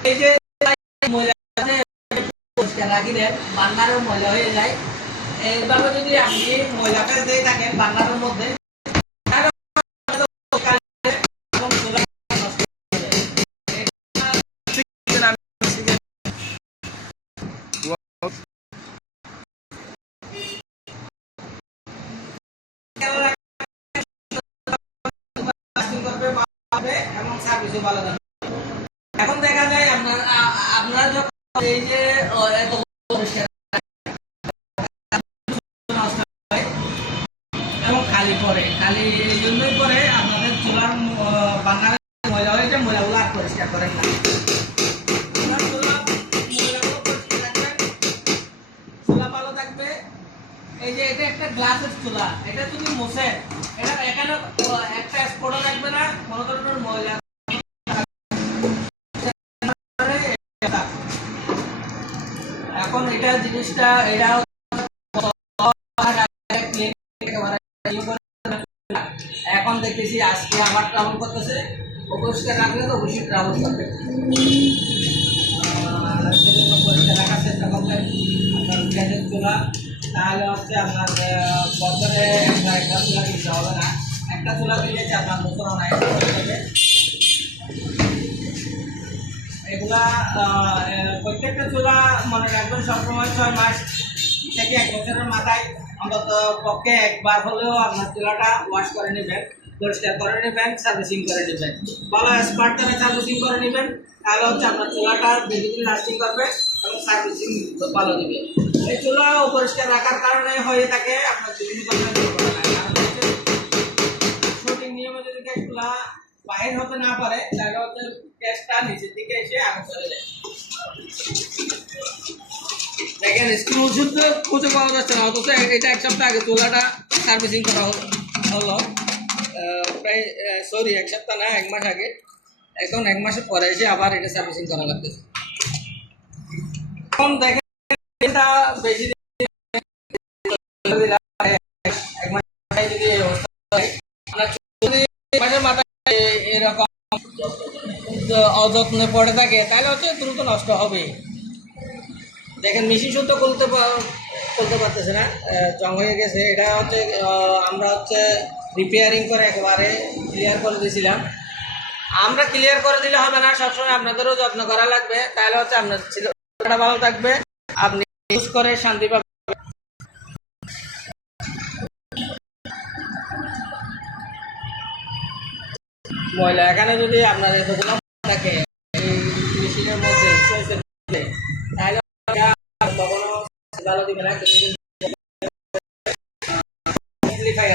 এই যে রাখি দেন বান্নারও ময়লা হয়ে যায় এইভাবে যদি আপনি ময়লাটা দিয়ে থাকেন বান্নারের মধ্যে তাহলে সার্ভিসও ভালো দেবে এখন দেখা যায় আপনার যখন এই যে এত থাকবে। এটা একটা গ্লাসের চুলা। এটা যদি মোছে এটা এখানে একটা স্পটও রাখবে না করেন ওর ময়লা এখন এটা জিনিসটা, এটা এখন দেখতেছি আজকে আমার ট্রাভেল করতেছে। অপরিষ্কার রাখলে তো অবশ্যই ট্রাভেল করবে। আপনার তাহলে হচ্ছে আপনার বছরে একবার একটা চুলা কিনতে হবে না। একটা চুলা চার পাঁচ বছর অনেক। আহ, প্রত্যেকটা চুলা মনে রাখবেন সবসময় ছয় মাস থেকে এক বছরের মাথায়। অন্তত পক্ষে একবার হলেও আপনার চুলাটা ওয়াশ করে নেবেন পরিষ্কার করে নেবেন সার্ভিসিং করে নেবেন। ভালো স্মার্ট করে সার্ভিসিং করে নেবেন তাহলে হচ্ছে আপনার চুলাটা দীর্ঘদিন লাস্টিং করবে এবং সার্ভিসিং ভালো দেবে। এই চুলা পরিষ্কার রাখার কারণে হয়ে থাকে আপনার বিভিন্ন ধরনের দুর্ঘটনা কারণ হচ্ছে সঠিক নিয়মে যদি গ্যাসগুলা বাহির হতে না পারে তাহলে হচ্ছে গ্যাসটা নিচের দিকে এসে আগুন চলে যায়। দেখেন সরি এক সপ্তাহ না, এক মাস আগে। এখন এক মাসের পরে এসে আবার এটা সার্ভিসিং করা লাগতেছে এই অবস্থা হয়, আপনার যদি মাসের মাথায় এ- এরকম অযত্নে পড়ে থাকে, তাহলে হচ্ছে দ্রুত নষ্ট হবে। দেখেন, মেশিন শুদ্ধ খুলতে খুলতে পারতেছে না জং হয়ে গেছে। এটা হচ্ছে আমরা হচ্ছে রিপেয়ারিং করে একবারে ক্লিয়ার করে দিয়েছিলাম। আমরা ক্লিয়ার করে দিলে হবে না, সবসময় আপনাদেরও যত্ন করা লাগবে। তাহলে হচ্ছে আপনার ছেলেটা ভালো থাকবে। আপনি ইউজ করে শান্তি পাবেন ময়লা, এখানে যদি আপনার এতগুলো থাকে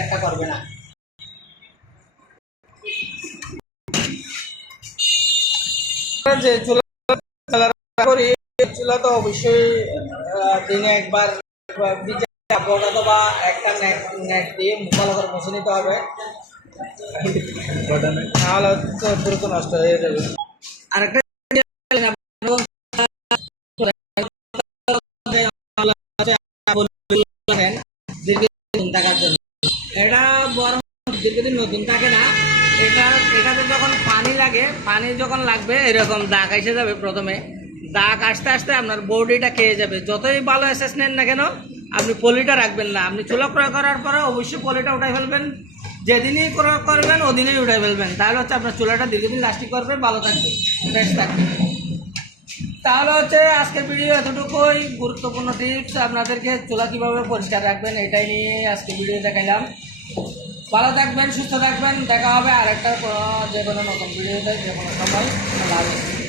একটা করবে না। যে চুলা করি, চুলা তো অবশ্যই দিনে একবার কাপড় অথবা একটা নেট নেট দিয়ে করে মুছে নিতে হবে। হয়ে যখন পানি লাগে পানি যখন লাগবে এরকম দাগ এসে যাবে প্রথমে দাগ আসতে আসতে আপনার বডিটা খেয়ে যাবে যতই ভালো এসেস নেন না কেন আপনি পলিটা রাখবেন না আপনি চুলা প্রয়োগ করার পরে অবশ্যই পলিটা উঠাই ফেলবেন যেদিনই করবেন, ওদিনেই উঠাই ফেলবেন। তাহলে হচ্ছে আপনার চুলাটা দীর্ঘদিন লাস্টিং করবে, ভালো থাকবে ফ্রেশ থাকবে। তাহলে হচ্ছে আজকের ভিডিও এতটুকুই। গুরুত্বপূর্ণ টিপস আপনাদেরকে চুলা কীভাবে পরিষ্কার রাখবেন, এটাই নিয়ে আজকে ভিডিও দেখাইলাম। ভালো থাকবেন, সুস্থ থাকবেন, দেখা হবে আরেকটা যে কোনো নতুন ভিডিওতে যে কোনো সময়। হাফেজ।